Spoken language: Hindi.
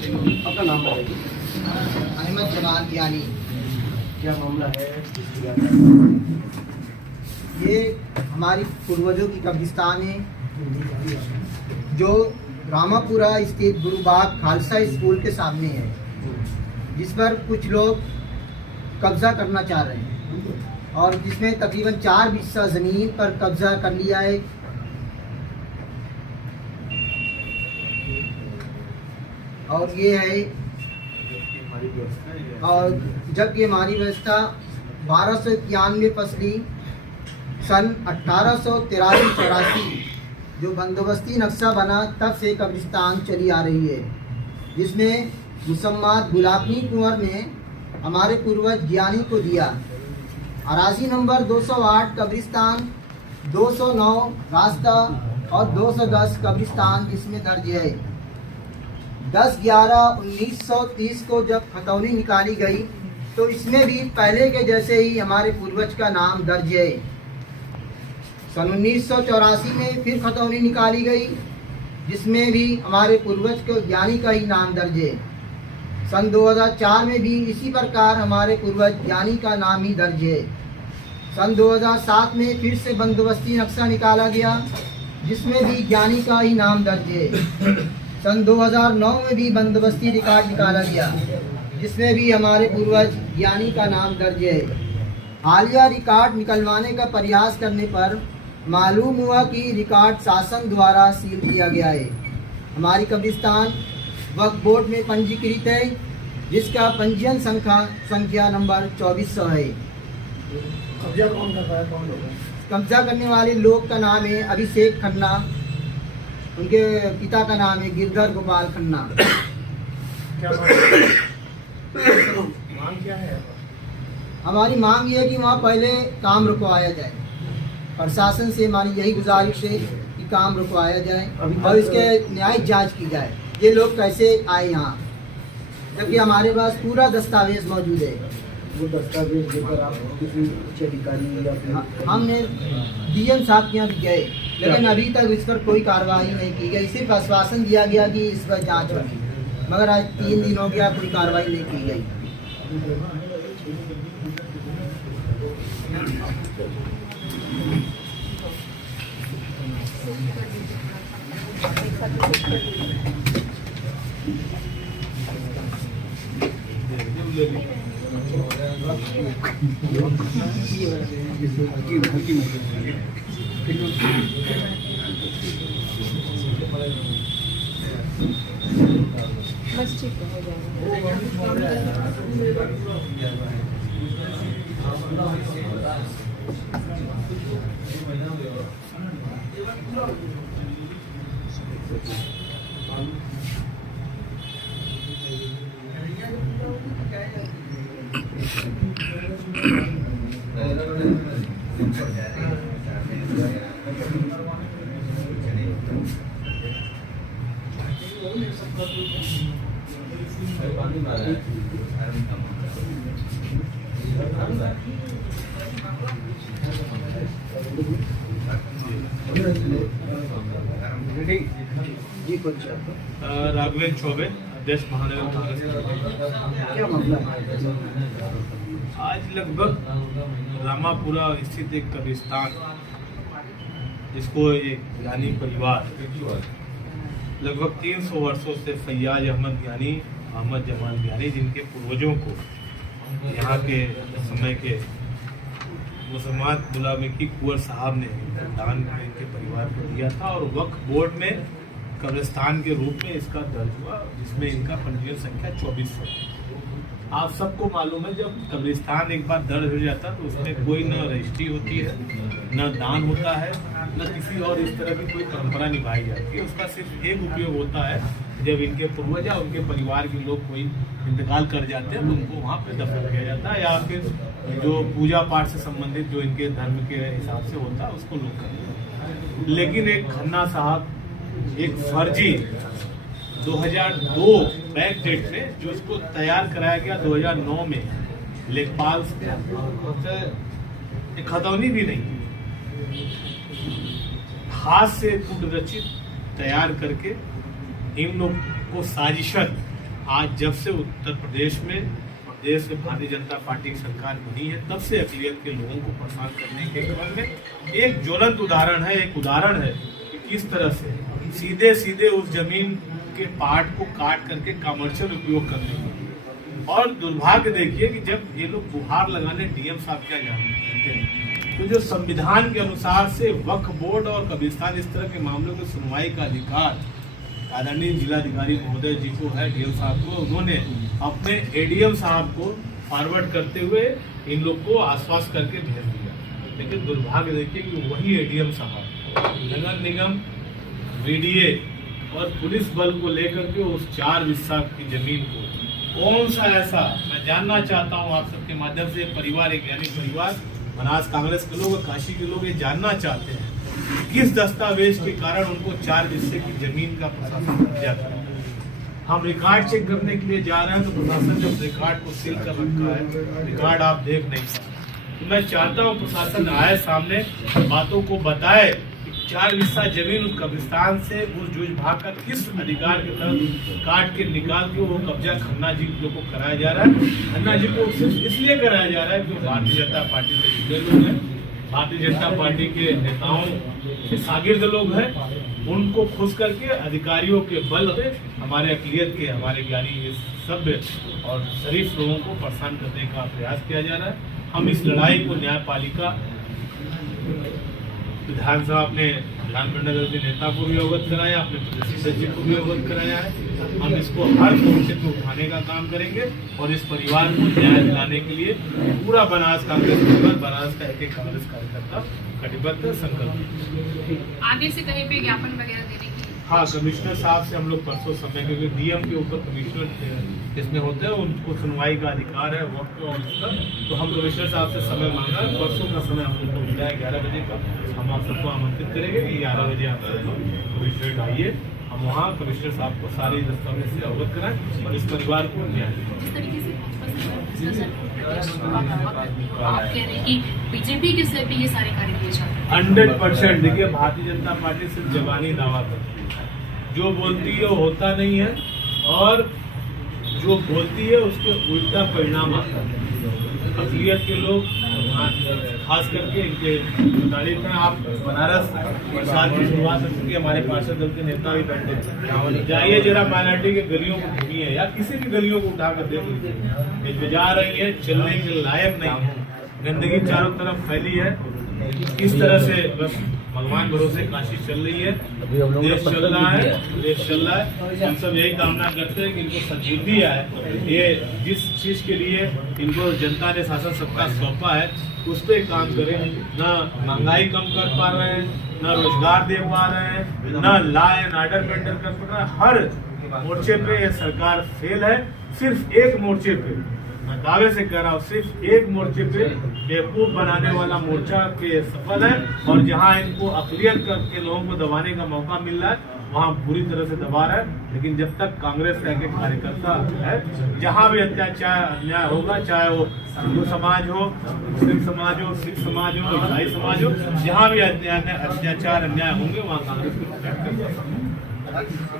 अपना नाम बताइए। अहमद जमाल यानी। क्या मामला है? ये हमारी पूर्वजों की कब्रिस्तान है जो रामापुरा स्थित गुरुबाग खालसा स्कूल के सामने है, जिस पर कुछ लोग कब्जा करना चाह रहे हैं और जिसमें तकरीबन 4 हिस्सा ज़मीन पर कब्जा कर लिया है। और ये है, और जबकि हमारी व्यवस्था 1291 फसली सन 1883-84 जो बंदोबस्ती नक्शा बना तब से कब्रिस्तान चली आ रही है, जिसमें मुसम्मात गुलाबनी कुंवर ने हमारे पूर्वज ज्ञानी को दिया। अराजी नंबर 208 कब्रिस्तान, 209 रास्ता और 210 कब्रिस्तान जिसमें दर्ज है। 10/11/1930 को जब खतौनी निकाली गई तो इसमें भी पहले के जैसे ही हमारे पूर्वज का नाम दर्ज है। सन 1984 में फिर खतौनी निकाली गई, जिसमें भी हमारे पूर्वज को ज्ञानी का ही नाम दर्ज है। सन 2004 में भी इसी प्रकार हमारे पूर्वज ज्ञानी का नाम ही दर्ज है। सन 2007 में फिर से बंदोबस्ती नक्शा निकाला गया, जिसमें भी ज्ञानी का ही नाम दर्ज है। सन 2009 में भी बंदोबस्ती रिकॉर्ड निकाला गया, जिसमें भी हमारे पूर्वज ज्ञानी का नाम दर्ज है। हालिया रिकॉर्ड निकलवाने का प्रयास करने पर मालूम हुआ कि रिकॉर्ड शासन द्वारा सील किया गया है। हमारी कब्रिस्तान वक्फ बोर्ड में पंजीकृत है, जिसका पंजीयन संख्या नंबर 2400 है। कब्जा कौन कर रहा है? कौन लोग? कब्जा करने वाले लोग का नाम है अभिषेक खन्ना, उनके पिता का नाम है गिरधर गोपाल खन्ना। क्या मांग क्या है? हमारी मांग ये है कि वहाँ पहले काम रुकवाया जाए। प्रशासन से हमारी यही गुजारिश है कि काम रुकवाया जाए और इसके न्यायिक जांच की जाए। ये लोग कैसे आए यहाँ, जबकि हमारे पास पूरा दस्तावेज मौजूद है। वो दस्तावेज लेकर आप किसी उच्च अधिकारी या फिर हमने डीएम साहब के यहाँ भी गए, लेकिन अभी तक इस पर कोई कार्रवाई नहीं की गई। सिर्फ आश्वासन दिया गया कि इस पर जांच होगी, मगर आज 3 दिन हो गया, कोई कार्रवाई नहीं की गई। बस ठीक है, हो जाएगा। जी कुछ राघवेंद्र चौबे, अध्यक्ष महानगर कांग्रेस। क्या मामला है? आज लगभग रामापुरा स्थित एक कब्रिस्तान, जिसको ये ज्ञानी परिवार लगभग 300 वर्षों से फैयाज अहमद ज्ञानी, अहमद जमाल ज्ञानी, जिनके पूर्वजों को यहाँ के समय के मुसम्मात गुलाबनी कुंवर साहब ने दान में इनके परिवार को दिया था और वक्फ बोर्ड में कब्रिस्तान के रूप में इसका दर्ज हुआ, जिसमें इनका पंजीयन संख्या 2400 है। आप सबको मालूम है, जब कब्रिस्तान एक बार दर्ज हो जाता है तो उसमें कोई न रजिस्ट्री होती है, न दान होता है, न किसी और इस तरह की कोई परंपरा निभाई जाती है। उसका सिर्फ एक उपयोग होता है, जब इनके पूर्वज या उनके परिवार के लोग कोई इंतकाल कर जाते हैं तो उनको वहाँ पे दफन किया जाता है, या फिर जो पूजा पाठ से संबंधित जो इनके धर्म के हिसाब से होता है उसको लोग करते हैं। लेकिन एक खन्ना साहब एक फर्जी 2002 बैक डेट में जो इसको तैयार कराया गया 2009 में लेखपाल से खतौनी भी नहीं, हाथ से पुनर्रचित तैयार करके इन लोग को साजिशत आज जब से उत्तर प्रदेश में प्रदेश में भारतीय जनता पार्टी की सरकार बनी है, तब से अक़लियत के लोगों को परेशान करने के क्रम में एक ज्वलंत उदाहरण है, कि किस तरह से सीधे सीधे उस जमीन के पार्ट को काट करके कमर्शियल उपयोग करने के। और दुर्भाग्य देखिए कि जब ये लोग गुहार लगाने डीएम साहब क्या जानते हैं, तो जो संविधान के अनुसार से वक्फ बोर्ड और कब्रिस्तान इस तरह के मामलों की सुनवाई का अधिकार आदरणीय जिलाधिकारी महोदय जी को है, डीएम साहब को, उन्होंने अपने एडीएम साहब को फॉरवर्ड करते हुए इन लोग को आश्वस्त करके भेज दिया। लेकिन दुर्भाग्य देखिए कि वही एडीएम साहब नगर निगम, बीडीए और पुलिस बल को लेकर के उस 4 हिस्सा की जमीन को कौन सा ऐसा, मैं जानना चाहता हूँ आप सबके माध्यम से, परिवार एक यानी परिवार बनास कांग्रेस के लोग, काशी के लोग ये जानना चाहते हैं किस दस्तावेज के कारण उनको 4 हिस्से की जमीन का प्रशासन कब्जा करा। हम रिकॉर्ड चेक करने के लिए जा रहे हैं तो प्रशासन जब रिकॉर्ड को सील कर रखा है, रिकॉर्ड आप देख नहीं सकते। तो मैं चाहता हूँ प्रशासन आए सामने, बातों को बताए कि 4 हिस्सा जमीन उस कब्रिस्तान से उस जूझ भाग का किस अधिकार के तहत काट के निकाल के वो कब्जा खन्ना जी लोग को कराया जा रहा है। खन्ना जी को सिर्फ इसलिए कराया जा रहा है कि भारतीय जनता पार्टी से जुड़े लोग हैं, भारतीय जनता पार्टी के नेताओं के शागिर्द लोग हैं, उनको खुश करके अधिकारियों के बल पे हमारे अक़लियत के, हमारे ज्ञानी सभ्य और शरीफ लोगों को परेशान करने का प्रयास किया जा रहा है। हम इस लड़ाई को न्यायपालिका, विधानसभा अपने विधानमंडल के नेता को भी अवगत कराया, अपने प्रदेश सचिव को भी अवगत कराया है। हम इसको हर मोर्चे पे उठाने का काम करेंगे और इस परिवार को न्याय दिलाने के लिए पूरा बनास कांग्रेस बनास का एक कांग्रेस कार्यकर्ता कटिबद्ध संकल्प। आगे से कहीं पे ज्ञापन वगैरह देने की? हाँ, कमिश्नर साहब से हम लोग परसों समय, क्योंकि डीएम के ऊपर कमिश्नर इसमें होते हैं, उनको सुनवाई का अधिकार है वक्त और उसका, तो हम कमिश्नर साहब से समय मांगा। परसों का समय हम लोग को मिला है 11 बजे का। हम आप सबको आमंत्रित करेंगे कि 11 बजे आप कमिश्नरेट आइए, हम वहाँ कमिश्नर साहब को सारे दस्तावेज से अवगत कराएं और इस परिवार को न्याय दें। जिस तरीके से आप कह रहे हैं कि बीजेपी के सिर पे ये सारे कार्य किए जाते हैं। 100% देखिए, भारतीय जनता पार्टी सिर्फ जबानी दावा करती है, जो बोलती है वो होता नहीं है, और जो बोलती है उसके उल्टा परिणाम आता है। अक़लियत के लोग खास करके इनके तारीफ में, आप बनारस प्रसाद की शुरुआत हो चुकी है, हमारे पार्षद दल के नेता भी बैठे हैं, जाइए जरा माइनॉरिटी के गलियों को घूमिए या किसी भी गलियों को उठाकर देख लीजिए, बेजा रही है, चलने के लायक नहीं है, गंदगी चारों तरफ फैली है। इस तरह से बस भगवान भरोसे काशी चल रही है, देश चल रहा है, देश चल रहा है। हम सब यही कामना करते हैं कि इनको सद्बुद्धि आए, ये जिस चीज के लिए इनको जनता ने शासन सत्ता सौंपा है उस पर काम करें। ना महंगाई कम कर पा रहे हैं, ना रोजगार दे पा रहे हैं, ना लॉ एंड ऑर्डर मेंटेन कर पा रहे हैं। हर मोर्चे पे ये सरकार फेल है। सिर्फ एक मोर्चे पे, मैं दावे से कह रहा हूँ, सिर्फ एक मोर्चे पे बेवकूफ बनाने वाला मोर्चा पे सफल है, और जहाँ इनको अक़लियत के लोगों को दबाने का मौका मिल रहा है वहाँ पूरी तरह से दबा रहा है। लेकिन जब तक कांग्रेस का एक कार्यकर्ता है, जहाँ भी अत्याचार अन्याय होगा, चाहे वो हिंदू समाज हो, मुस्लिम समाज हो, सिख समाज हो, ईसाई समाज हो, जहाँ भी अत्याचार अन्याय होंगे वहाँ कांग्रेस को